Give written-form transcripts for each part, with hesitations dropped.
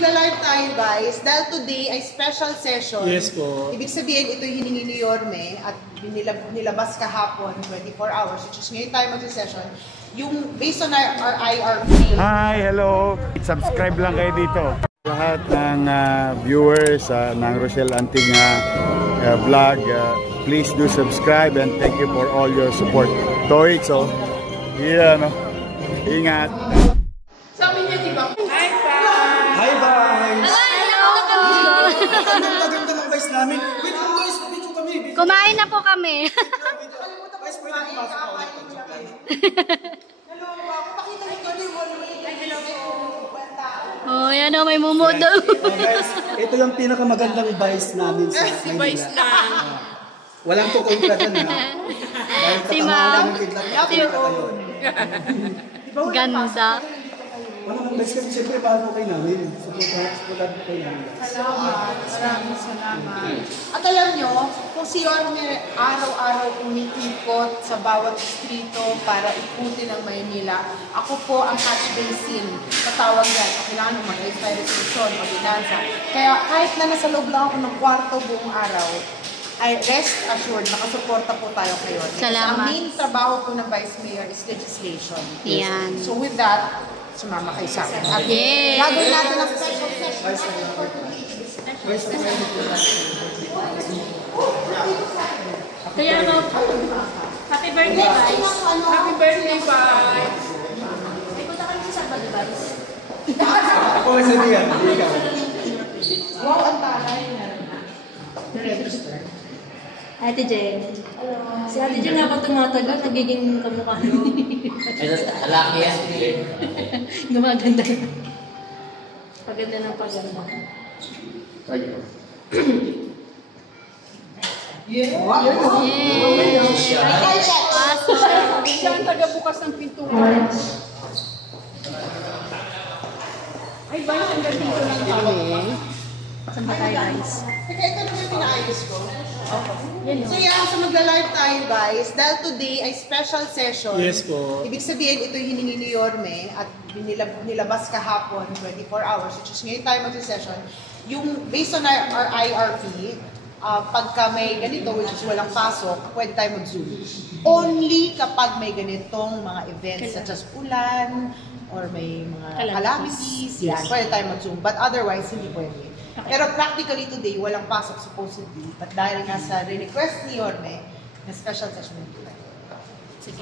magla-live tayo guys, dahil today ay special session. Yes po. Ibig sabihin, ito yung hiningi ni Yorme at nilabas kahapon, 24 hours, which is ngayon tayo mag-session. Yung based on our IRP. Hi, hello. Subscribe lang kayo dito. Lahat ng viewers ng Rochelle Antig vlog, please do subscribe and thank you for all your support. Toy, so, yeah, no? Ingat. Sabi niya, di ba? Hi, guys! Hello! Ang ganda ng guys namin. Wait, guys, dito kami. Kumain na po kami. Guys, pwede pumasok ako ulit. Hello, pakita niyo ko yung hello po. Oh, yan o, may mumo daw. Guys, ito yung pinakamagandang vice namin sa Maynila. Vice lang. Walang kukontra dyan, ha? Si Ma'am. Ganda. Walang guys, kasi siyempre paano kayo namin? Supportan po kayo namin. Salamat. Maraming salamat. At alam nyo, kung si Yorme araw-araw umiikot sa bawat distrito para ikutin ang Maynila, ako po ang catch basin. Katawag yan. Kailangan naman ay restriction o binansa. Kaya kahit na nasa loob lang ako ng kwarto buong araw, ay rest assured, nakasuporta po tayo kayo. Salamat. Ang main trabaho po ng Vice Mayor is legislation. Yan. So with that, sumama kayo sa akin. At Yay! gagawin natin ang special session. Kaya ano, happy birthday, guys. Happy birthday, guys! Punta kami sa Sabado, guys. Ako kasi diyan, hindi ka. Wow, ang talay na. Register. Ate Jen. Si Ate Jen habang tumatagal, nagiging kamukha niyo. Alaki yan. Gumaganda. Paganda ng paganda. Yeah. Wow! Yay! Siya ang taga-bukas ng pintuan. Ay, ba yung hanggang dito lang kami? Saan ba tayo, guys? Teka, ito naman yung pinaayos ko. Yan So yan, so magla-live tayo guys. Dahil today ay special session. Yes po. Ibig sabihin, ito yung hiningi ni Yorme at nilabas kahapon, 24 hours, which is ngayon tayo mag-session. Yung based on our IRP, pagka may ganito, which is walang pasok, pwede tayo mag-zoom. Only kapag may ganitong mga events such as ulan, or may mga calamities, yan, pwede tayo mag-zoom. But otherwise, hindi pwede. Pero practically today, walang pasok supposedly. But dahil nga sa request ni Yorme, na special session nito tayo. Sige.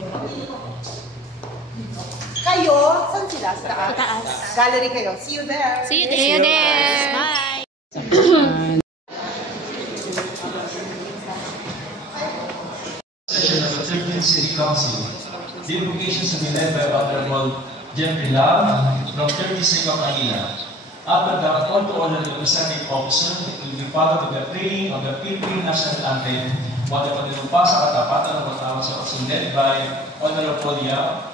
Kayo, saan sila? Sa taas? Sa taas. Gallery kayo. See you there! See you there! Bye! Session of the 13th City Council. The invocation is to be led by Honorable Jeffrey Lam from 30th City of Manila. After the call to order the presenting officer, it will be followed with the playing of the Philippine National Anthem, while the panunumpa sa katapatan ng matawag sa kasun led by Honorable Yap.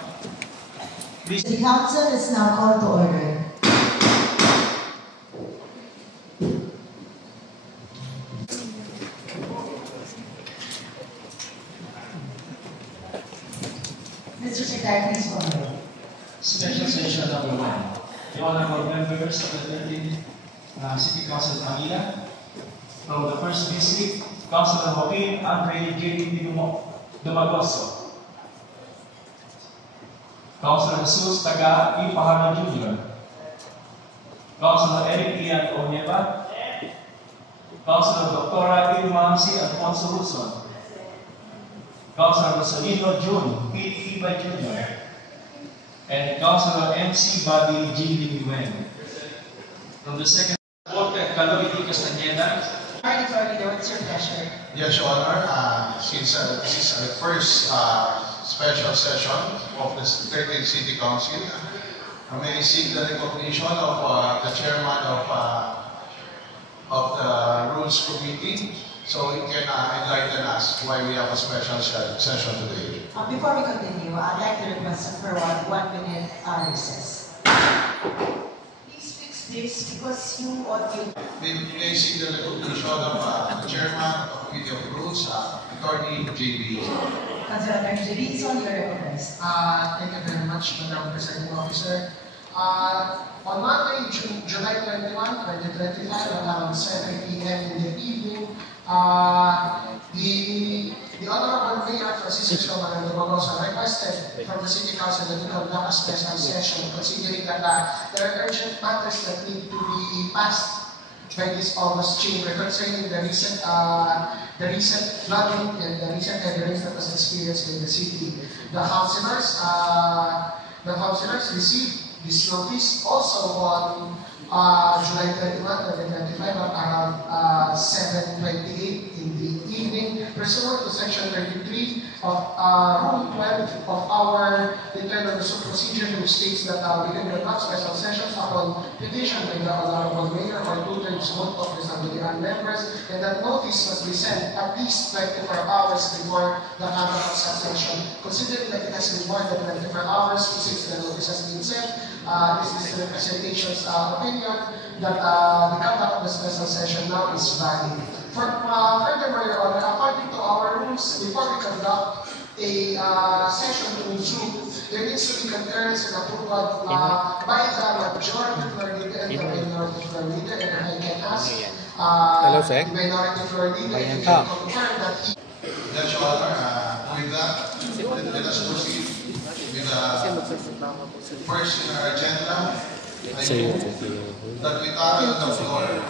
The council is now called to order. Mr. Secretary, please call the roll. Special session number 1. The honorable members of the 13th City Council of Manila. From the 1st District, Councilor Joaquin Andre J.D. Dumagoso. Councilor Jesus Taga E. Pahano Jr. Councilor Eric Ian Onyeva. Councilor Dr. Irma C. Alfonso Luzon. Councilor Rosalino June P. Iba Jr. And Councilor MC Bobby G. Lingwen. From the second, Walter Caloy Castaneda. What's your pleasure? Yes, Your Honor. Since this is the first special session of the 13th City Council, may I seek the recognition of the chairman of the Rules Committee, so he can enlighten us why we have a special session today. Before we continue, I'd like to request for 1 minute recess. Please fix this because you audio. May I seek the recognition of the chairman of the Committee of Rules, Attorney J.B. Councilor Attorney J.B. is on your request. Thank you very much, Madam Presiding Officer. On Monday, July 21, 2025, around 7 p.m. in the evening, the Honorable Mayor Francisco Manuel Bagosa requested from the City Council that we conduct a special session, considering that there are urgent matters that need to be passed by this August chamber concerning the recent flooding and the recent heavy rains that was experienced in the city. The councilors received this notice also on July 31, 2025 around 7:28 in the evening, pursuant to Section 33 of Rule 12 of our internal procedure, which states that we can conduct special sessions upon petition by the Honorable Mayor or 2/3 vote of the Assembly members, and that notice must be sent at least 24 hours before the conduct of such session. Considering that it has been more than 24 hours since the notice has been sent, this is the representation's opinion that the conduct of the special session now is valid. Furthermore, Your Honor, according to our rules, before we conduct a session to Zoom, there needs to be concurrence and approval by the majority floor leader and the minority floor leader, and I can ask the minority floor leader to confirm that he... Yes, Your Honor, with that, let us proceed with the first in our agenda. I move that we tackle the floor a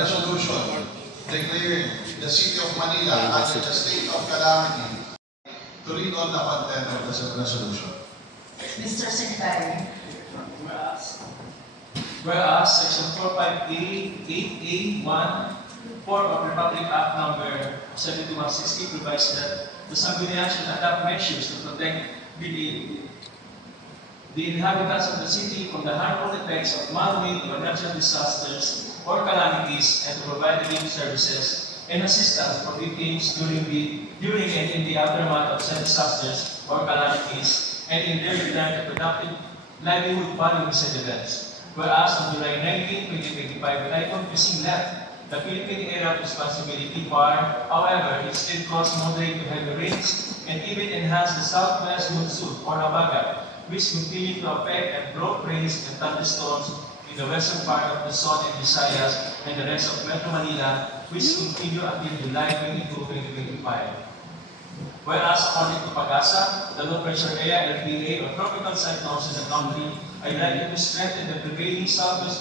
resolution declaring the City of Manila as a state of calamity. To read all the content of the resolution. Mr. Secretary. Whereas Section 458A1 of Republic Act Number 7160 provides that the Sangguniang should adopt measures to protect the inhabitants of the city from the harmful effects of man-made or natural disasters or calamities, and to provide relief services and assistance for victims during and in the aftermath of such disasters or calamities, and in their return to productive livelihood following such events. Whereas on July 19, 2025, the Typhoon Pising left the Philippine Area of Responsibility bar, however, it still caused moderate to heavy rains and even enhanced the southwest monsoon or Habagat, which continued to affect and brought rains and thunderstorms in the western part of Luzon and Visayas and the rest of Metro Manila, which continue until July 22, 2025. Whereas according to PAGASA, the low pressure area LPA or tropical cyclones in the country are likely to strengthen the prevailing southwest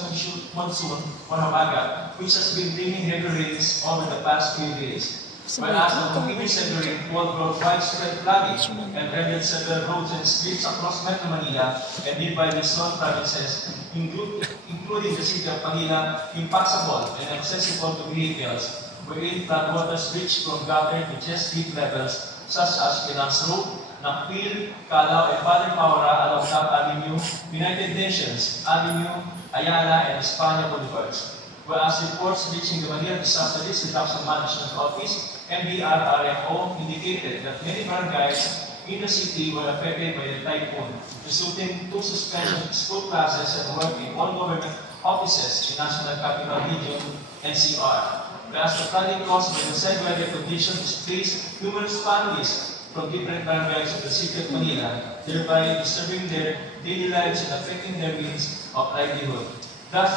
monsoon or Habagat, which has been bringing heavy rains over the past few days. Whereas the continuous heavy rainfall brought widespread flooding and rendered several roads and streets across Metro Manila and nearby Luzon provinces, including the city of Manila, impassable and accessible to vehicles, wherein floodwaters reached from gutter to chest deep levels, such as Pinans Road, Nakpil, Calao, and Padre Paura along Top Avenue, United Nations Avenue, Ayala, and Espana Boulevards. Whereas reports reaching the Manila Disaster Risk Reduction Management Office, MDRRMO, indicated that many barangays in the city were affected by the typhoon, resulting in 2 suspension of school classes and work in all government offices in National Capital Region, NCR. Whereas the flooding caused by the said weather condition displaced numerous families from different barangays of the city of Manila, thereby disturbing their daily lives and affecting their means of livelihood. Thus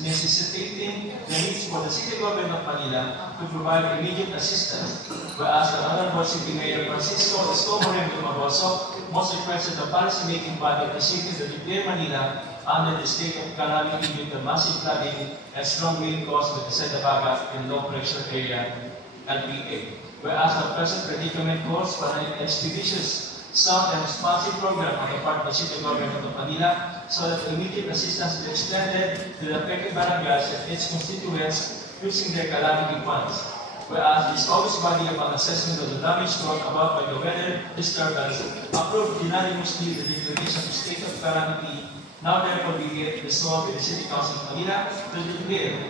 necessitating the needs for the City Government of Manila to provide immediate assistance, whereas the Honorable City Mayor Francisco Moreno Magoso most requested the policy-making body of the city to declare Manila under the state of calamity due to massive flooding and strong wind caused by the said Habagat and low-pressure area LPA. Whereas the present predicament calls for an expeditious sound and responsive program on the part of the City Government of Manila so that immediate assistance is extended to the affected barangays and its constituents using their calamity funds. Whereas this August body upon assessment of the damage brought about by the weather disturbance approved unanimously the declaration of state of calamity. Now therefore be it resolved in the City Council of Manila to declare,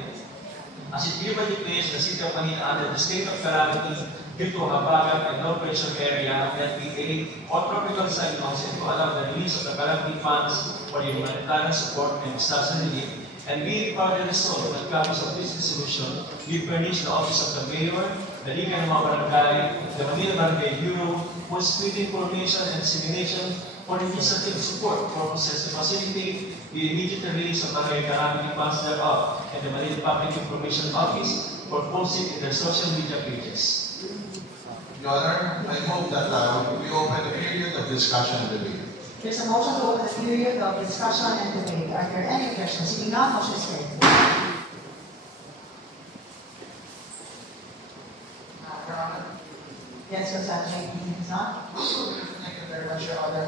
as it hereby declares the City of Manila under the state of calamity due to Habagat and low pressure area LPA or tropical cyclones, and to allow the release of the calamity funds for humanitarian support and disaster relief. And be it further resolved that copies of this resolution be furnished the office of the Mayor, the Liga ng mga Barangay, the Manila Barangay Bureau, for speed information and dissemination for legislative support purposes to facilitate the immediate release of the calamity funds thereof, and the Manila Public Information Office for posting in their social media pages. Your Honor, I hope that we open the period of discussion and debate. There's a motion to open the period of discussion and debate. Are there any objections? Seeing none, motion is carried. Yes, Gonzalo, it's not. Thank you very much, Your Honor.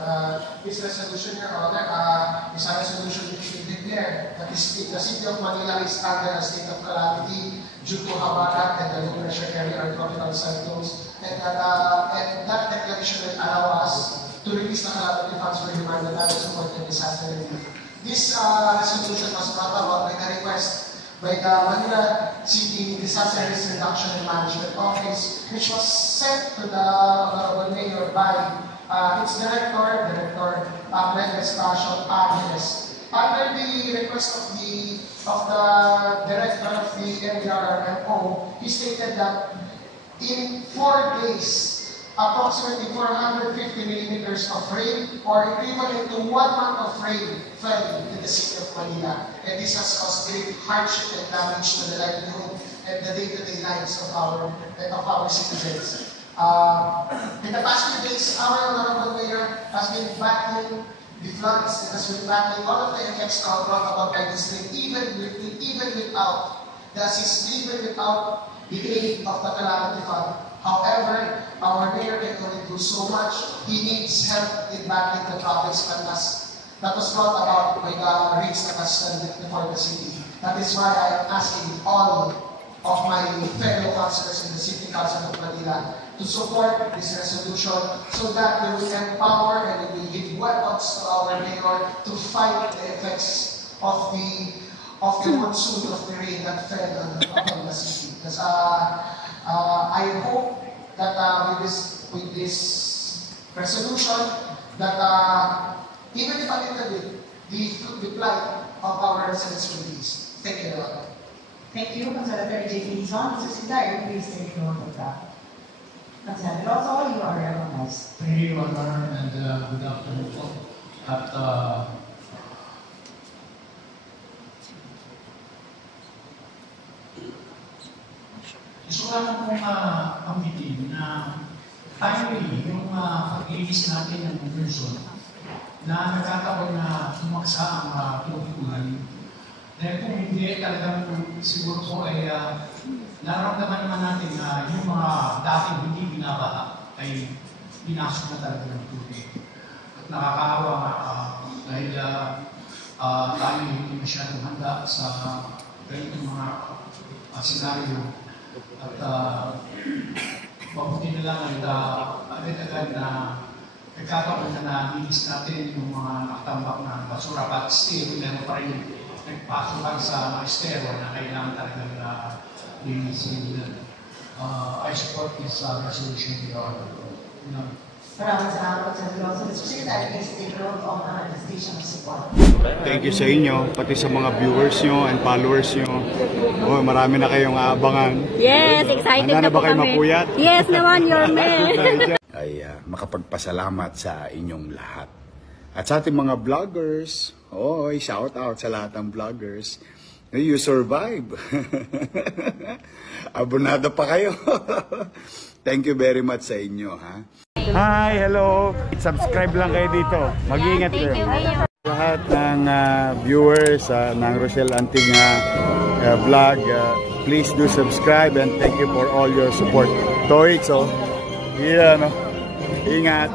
This resolution, Your Honor, is a resolution which will declare that the City of Manila is under a state of calamity due to Habagat and the lunar Shakari tropical cyclones, and that declaration will allow us to release the calamity funds for humanitarian support and disaster relief. This resolution was brought about by the request by the Manila City Disaster Risk Reduction and Management Office, which was sent to the Honorable Mayor by its Director Glenn Vestacio Angeles. Under the request of the Director of the NDRRMO, he stated that in 4 days, approximately 450 millimeters of rain, or equivalent to 1 month of rain, fell in the city of Manila. And this has caused great hardship and damage to the livelihood and the day-to-day lives of our citizens. In the past few days, our Honorable Mayor has been battling the floods and has been battling all of the effects brought about by this rain, even without the aid of the Calamity Fund. However, our mayor can only do so much. He needs help in battling the problems that was brought about by the rains that has fell before the city. That is why I am asking all of my fellow councillors in the City Council of Manila to support this resolution so that we will empower and we will give weapons to our mayor to fight the effects of the monsoon of the rain that fell upon the city. Because, I hope that with this resolution, that even if a little bit, the plight of our residents will ease. Thank you, Your Honor. Thank you, Conservator J.P. Lizon. Mr. Sindayo, please take note of that. Conservator Lozon, you are recognized. Thank you, Your Honor, and good afternoon po. At gusto ko lang pong pamitin na timely yung pag-ilis natin ng person na nagkataon na tumaksa ang tubig-ulan. Dahil kung hindi, talagang siguro po ay nararamdaman naman natin na yung mga dating hindi binabaha ay binasok na talaga ng tubig. At nakakaawa dahil tayo hindi masyadong handa sa ganitong mga senaryo. At mabuti na lang ay agad-agad na nagkataon na nilinis natin yung mga nakatambak na basura, but still, meron pa rin nagpasukan sa mga estero na kailangan talagang linisin. I support this resolution, Your Honor. Maraming salamat sa Lozon. Mr. Secretary, please take note of the manifestation of support. Thank you sa inyo, pati sa mga viewers nyo and followers nyo. Oh, marami na kayong aabangan. Yes, excited na po kayo kami. Mapuyat? Yes naman, your man. Ay makapagpasalamat sa inyong lahat. At sa ating mga vloggers, shout out sa lahat ng vloggers. You survive. Abonado pa kayo. Thank you very much sa inyo, ha? Hi, hello. Subscribe lang kayo dito. Mag-iingat kayo. Lahat ng viewers ng Rochelle Antig vlog, please do subscribe and thank you for all your support. Toits, yeah, no? Ingat.